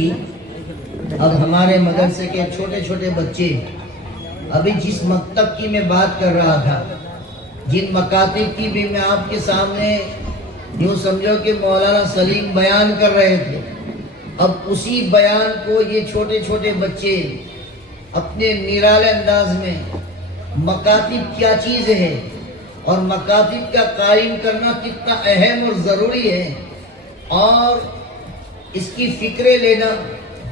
کی. اب ہمارے مدرسے کے چھوٹے چھوٹے بچے، ابھی جس مکتب کی میں بات کر رہا تھا، جن مکاتب کی بھی میں آپ کے سامنے یوں سمجھو کہ مولانا سلیم بیان کر رہے تھے، اب اسی بیان کو یہ چھوٹے چھوٹے بچے اپنے نرالے انداز میں مکاتب کیا چیز ہے اور مکاتب کا قائم کرنا کتنا اہم اور ضروری ہے، اور اس کی فکریں لینا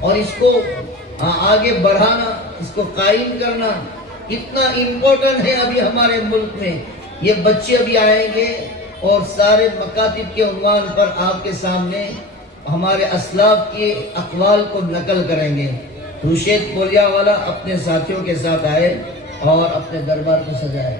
اور اس کو آگے بڑھانا، اس کو قائم کرنا کتنا امپورٹنٹ ہے ابھی ہمارے ملک میں. یہ بچے ابھی آئیں گے اور سارے مکاتب کے عنوان پر آپ کے سامنے ہمارے اسلاف کے اقوال کو نقل کریں گے. رشید پولیا والا اپنے ساتھیوں کے ساتھ آئے اور اپنے دربار کو سجائے.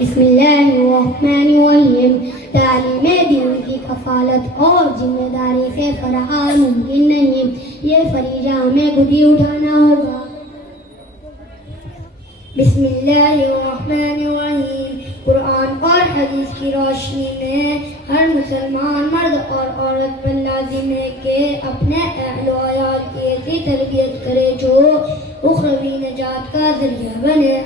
بسم اللہ الرحمن الرحیم. تعلیم دین کی کفالت اور ذمہ داری سے فرار ممکن نہیں، یہ فریضہ ہمیں خود ہی اٹھانا ہوگا. بسم اللہ الرحمن الرحیم. قرآن اور حدیث کی روشنی میں ہر مسلمان مرد اور عورت پر لازم ہے کہ اپنے اہل و عیال کی ایسی تربیت کرے جو اخروی نجات کا ذریعہ بنے.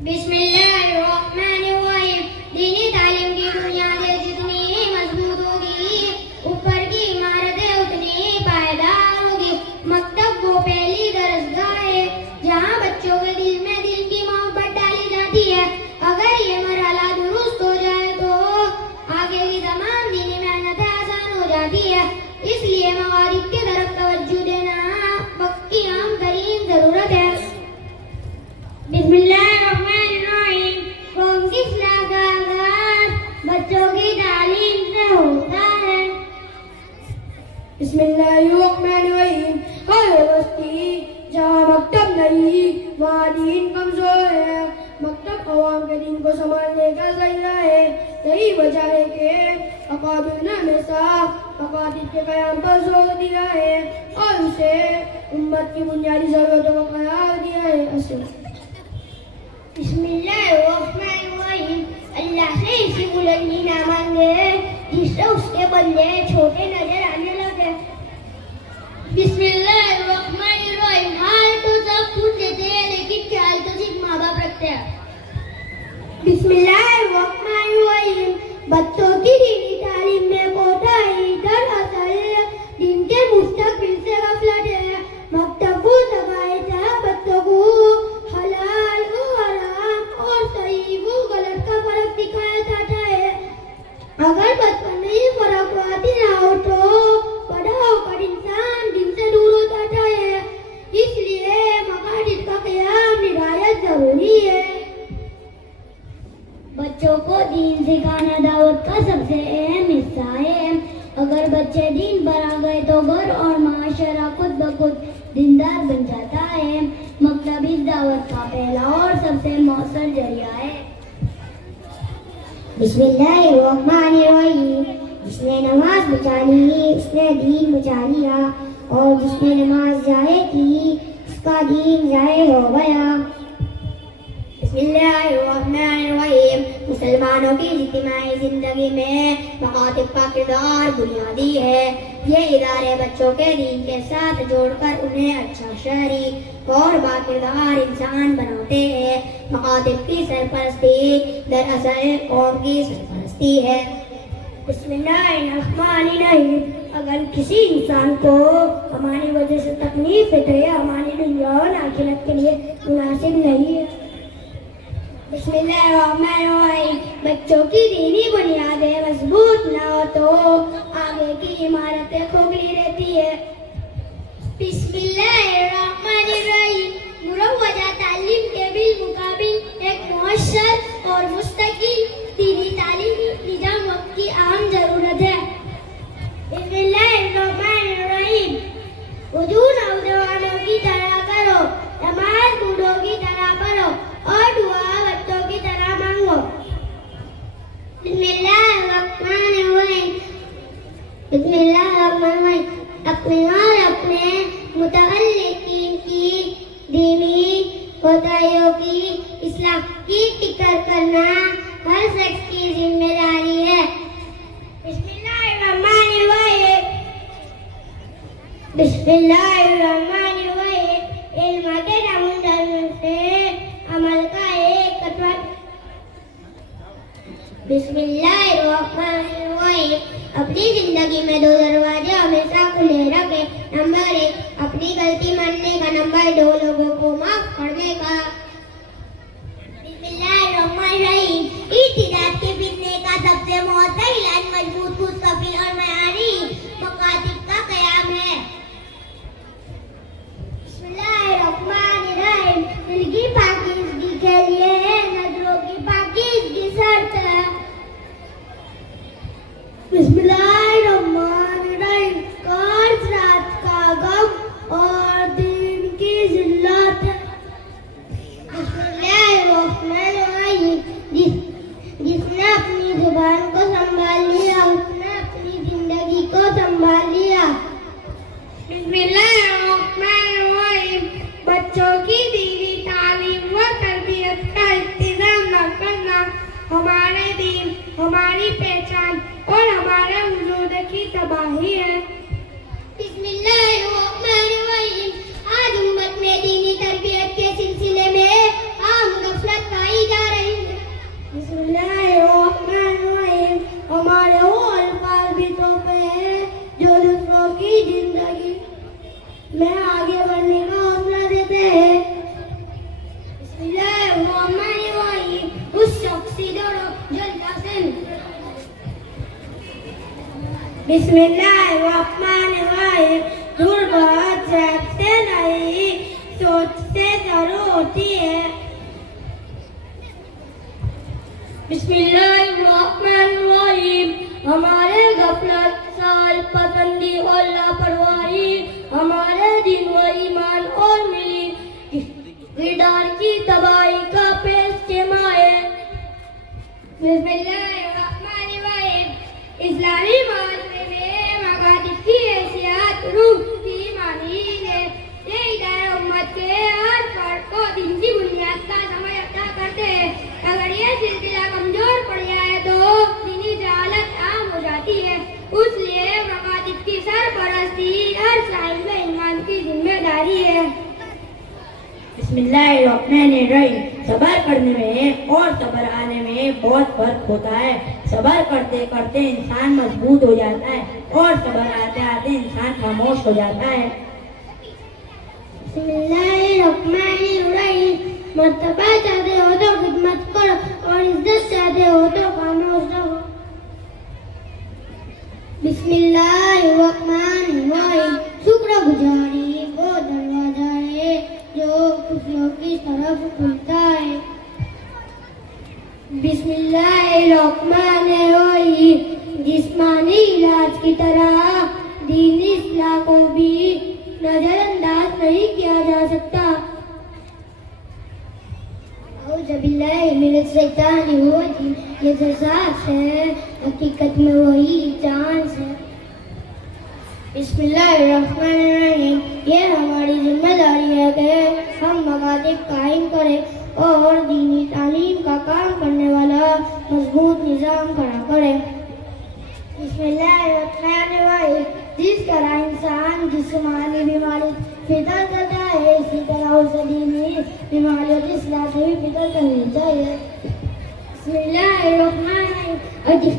بسم اللہ الرحمن الرحیم. دینی تعلیم کی بنیادیں جتنی مضبوط ہوگی، اوپر کی عمارتیں اتنی پائیدار ہوگی. مکتب وہ پہلی درسگاہ ہے جہاں بچوں کے دل میں دین کی محبت ڈالی جاتی ہے. اگر یہ مرحلہ درست ہو جائے تو آگے کی تمام دینی محنتیں آسان ہو جاتی ہے. اس لیے موارد کی طرف توجہ دینا وقت کی اہم ترین ضرورت ہے. بسم اللہ الرحمن الرحیم. قوم کی اصلاح کا آغاز بچوں کی تعلیم سے ہوتا ہے. بسم اللہ الرحمن الرحیم. ہر بستی جہاں مکتب نہیں وہاں دین کمزور ہے. مکتب عوام کے دین کو سنبھالنے کا ذریعہ ہے. یہی وجہ ہے کہ اکابر نے ہمیشہ مکاتب کے قیام پر زور دیا ہے اور اسے امت کی بنیادی ضرورتوں کو قرار دیا ہے. بسم اللہ الرحمن الرحیم. اللہ سے اسی بلندی نہ مانگے جس سے اس کے بندے چھوٹے نظر آنے لگے. بسم اللہ الرحمن الرحیم. حال تو سب کچھ دیتے ہیں لیکن خیال تو صرف ماں باپ رکھتے ہیں. بسم اللہ الرحمن الرحیم. بچوں کی دینی تعلیم میں کوتاہی دراصل دین کے مستقبل سے غفلت ہے. مکتب وہ جگہ ہے جہاں بچوں کو حلال و حرام اور صحیح و غلط کا فرق دکھایا جاتا ہے. اگر بچپن میں یہ فرق واضح نہ ہو تو بڑا ہو کر انسان دین سے دور ہو جاتا ہے. اس لیے مکاتب کا قیام نہایت ضروری ہے. بچوں کو دین سکھانا دعوت کا سب سے اہم حصہ ہے. اگر بچے دین پر آ گئے تو گھر اور معاشرہ خود بخود دیندار بن جاتا ہے. مکتب اس دعوت کا پہلا اور سب سے مؤثر ذریعہ ہے. بسم اللہ الرحمن الرحیم. جس نے نماز بچا لی اس نے دین بچا لیا اور جس نے نماز ضائع کی اس کا دین ضائع ہو گیا. بسم اللہ الرحمن الرحیم. مسلمانوں کی اجتماعی زندگی میں مکاتب کا کردار بنیادی ہے. یہ ادارے بچوں کے دین کے ساتھ جوڑ کر انہیں اچھا شہری اور باکردار انسان بناتے ہیں. مکاتب کی سرپرستی دراصل قوم کی سرپرستی ہے. بسم اللہ الرحمن الرحیم. اگر کسی انسان کو ہماری وجہ سے تکلیف ہے تو یہ ہماری دنیا اور آخرت کے لیے مناسب نہیں ہے. بسم اللہ الرحمن الرحیم. بچوں کی دینی بنیادیں مضبوط نہ ہو تو آگے کی عمارتیں کھوکھلی رہتی ہے. بسم اللہ الرحمن الرحیم. مروجہ تعلیم کے بالمقابل ایک مؤثر اور مستقل دینی تعلیمی نظام وقت کی اہم ضرورت ہے. بسم اللہ الرحمن الرحیم. وضو نوجوانوں کی طرح کرو, نماز بوڑھوں کی طرح پڑھو اور دعا بچوں کی طرح مانگو. بسم اللہ الرحمن الرحیم. بسم اللہ الرحمن الرحیم. اپنے اور اپنے متعلقین کی دینی کوتاہیوں کی اصلاح کی فکر کرنا ہر شخص کی ذمہ داری ہے. بسم اللہ الرحمن الرحیم. بسم اللہ الرحمن الرحیم. علم کے سمندر سے عمل کا ایک قطرہ. بسم اللہ الرحمن الرحیم. اپنی زندگی میں دو دروازے ہمیشہ کھلے رکھے. نمبر 1, اپنی غلطی ماننے کا. نمبر 2, لوگوں کو معاف کرنے کا. بسم اللہ الرحمن الرحیم. ارتداد کے فتنے کا سب سے مؤثر علاج مضبوط, خود کفیل اور معیاری مکاتب کا قیام ہے. بسم اللہ الرحمن الرحیم. دل کی پاکیزگی کے لیے نظروں کی پاکیزگی شرط ہے. بسم اللہ الرحمن الرحیم. قرض رات کا غم اور دین کی ذلت ہے. بسم اللہ الرحمن الرحیم. جس نے اپنی زبان کو سنبھال لیا اس نے اپنی زندگی کو سنبھال لیا. بسم اللہ الرحمن الرحیم. بچوں کی دینی تعلیم و تربیت کا انتظام نہ کرنا ہمارے دین, ہماری پہچان اور ہمارے وجود کی تباہی ہے. بسم اللہ الرحمن الرحیم. آج امت میں دینی تربیت کے سلسلے میں عام غفلت پائی جا رہی ہے. بسم اللہ الرحمن الرحیم. ہمارے وہ الفاظ بھی تحفے ہیں جو دوسروں کی زندگی میں آگے بڑھنے کا حوصلہ دیتے ہیں. بسم اللہ الرحمن الرحیم. اس شخص سے ڈرو جو اللہ سے. بسم اللہ الرحمن الرحیم. غربت ذات سے نہیں سوچ سے ضرور ہوتی ہے. بسم اللہ الرحمن الرحیم. ہمارے غفلت, سال پسندی اور لاپرواہی ہمارے دین و ایمان اور ملی کردار کی تباہی کا پیش خیمہ ہے. بسم اللہ الرحمن الرحیم. اسلامی معاشرے میں مکاتب کی حیثیت روح کی مانی ہے. یہ ادارے امت کے ہر فرد کو دین کی بنیاد کا سمجھ عطا کرتے ہیں. اگر یہ سلسلہ کمزور پڑ جائے تو دینی جہالت عام ہو جاتی ہے. اس لیے مکاتب کی سرپرستی ہر صاحب ایمان کی ذمہ داری ہے. بسم اللہ الرحمن الرحیم. صبر کرنے میں اور صبر آنے میں بہت فرق ہوتا ہے. صبر کرتے کرتے انسان مضبوط ہو جاتا ہے اور صبر آتے آتے انسان خاموش ہو جاتا ہے. بسم اللہ الرحمن الرحیم. مرتبہ چاہتے ہو تو خدمت کرو اور عزت چاہتے ہو تو خاموش رہو. بسم اللہ الرحمن الرحیم. شکر گزاری وہ دروازہ ہے جو خوشیوں کی طرف کھلتا ہے. بسم اللہ الرحمن الرحیم. جسمانی علاج کی طرح دینی اصلاح کو بھی نظر انداز نہیں کیا جا سکتا. اعوذ باللہ من الشیطان الرجیم. یہ جو سانس ہے حقیقت میں وہی چانس ہے. بسم اللہ الرحمن الرحیم. یہ ہماری ذمہ داری ہے کہ ہم مکاتب قائم کریں اور دینی تعلیم کا کام کرنے والا مضبوط نظام کھڑا کریں. بسم اللہ الرحمن الرحیم. جس طرح انسان جسمانی بیماری فکر کرتا ہے اسی طرح اسے دینی بیماریوں کی اصلاح کی بھی فکر کرنی چاہیے. بسم اللہ الرحمن الرحیم.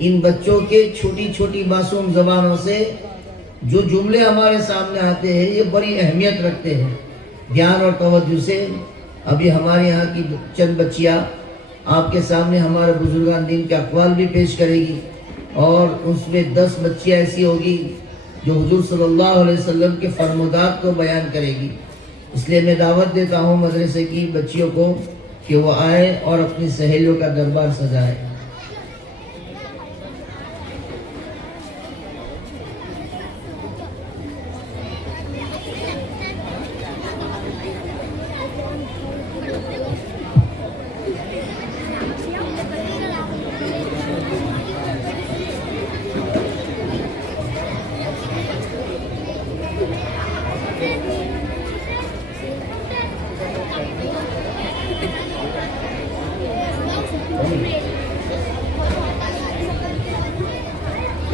ان بچوں کے چھوٹی چھوٹی معصوم زبانوں سے جو جملے ہمارے سامنے آتے ہیں یہ بڑی اہمیت رکھتے ہیں. دھیان اور توجہ سے ابھی ہمارے یہاں کی چند بچیاں آپ کے سامنے ہمارے بزرگان دین کے اقوال بھی پیش کرے گی، اور اس میں 10 بچیاں ایسی ہوگی جو حضور صلی اللہ علیہ وسلم کے فرمودات کو بیان کرے گی. اس لیے میں دعوت دیتا ہوں مدرسے کی بچیوں کو کہ وہ آئے اور اپنی سہیلیوں کا دربار سجائے.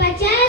50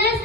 10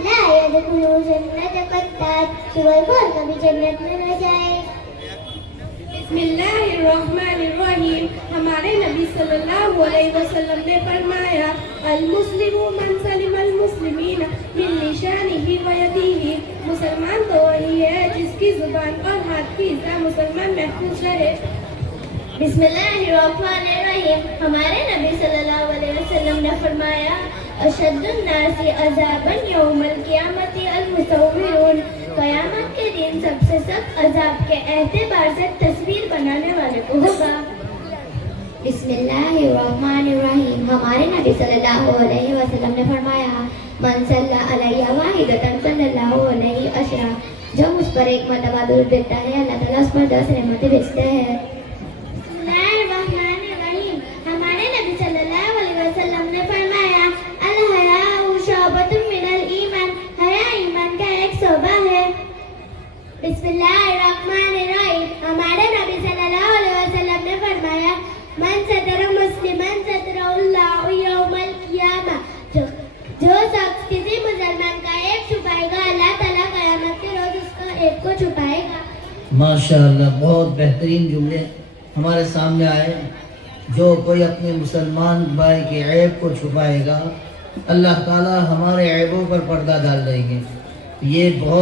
لا يدخل جنة قتات سوائے اور کبھی جنت میں نہ جائے. بسم اللہ الرحمن الرحیم. ہمارے نبی صلی اللہ علیہ وسلم نے فرمایا المسلم من سلم المسلمین من لسانہ و یدہ. مسلمان تو وہی ہے جس کی زبان اور ہاتھ کی حصہ مسلمان محفوظ رہے. بسم اللہ الرحمن الرحیم. ہمارے نبی صلی اللہ علیہ وسلم نے فرمایا اشد الناس عذابا یوم القیامت المصورون. قیامت کے دن سب سے سخت عذاب کے اعتبار سے تصویر بنانے والے کو ہوگا. بسم اللہ الرحمن الرحیم. ہمارے نبی صلی اللہ علیہ وسلم نے فرمایا من صلی علیہ واحدۃ صلی اللہ علیہ عشرہ. جو مجھ پر ایک مرتبہ درود دیتا ہے اللہ تعالیٰ اس پر 10 رحمتیں بھیجتے ہیں. بسم اللہ الرحمن الرحیم. ہمارے نبی صلی اللہ علیہ وسلم نے فرمایا الحیاء شعبۃ من الایمان. حیا ایمان کا ایک شعبہ ہے. بسم اللہ الرحمن الرحیم. ہمارے نبی صلی اللہ علیہ وسلم نے فرمایا من ستر مسلمن ستر اللہ یوم القیامہ. جو شخص کسی مسلمان کا ایک چھپائے گا اللہ تعالیٰ قیامت کے روز اس کا ایک کو چھپائے گا. ماشاءاللہ بہت بہترین جملے ہمارے سامنے آئے. جو کوئی اپنے مسلمان بھائی کے عیب کو چھپائے گا اللہ تعالیٰ ہمارے عیبوں پر پردہ ڈال دیں گے. یہ بہت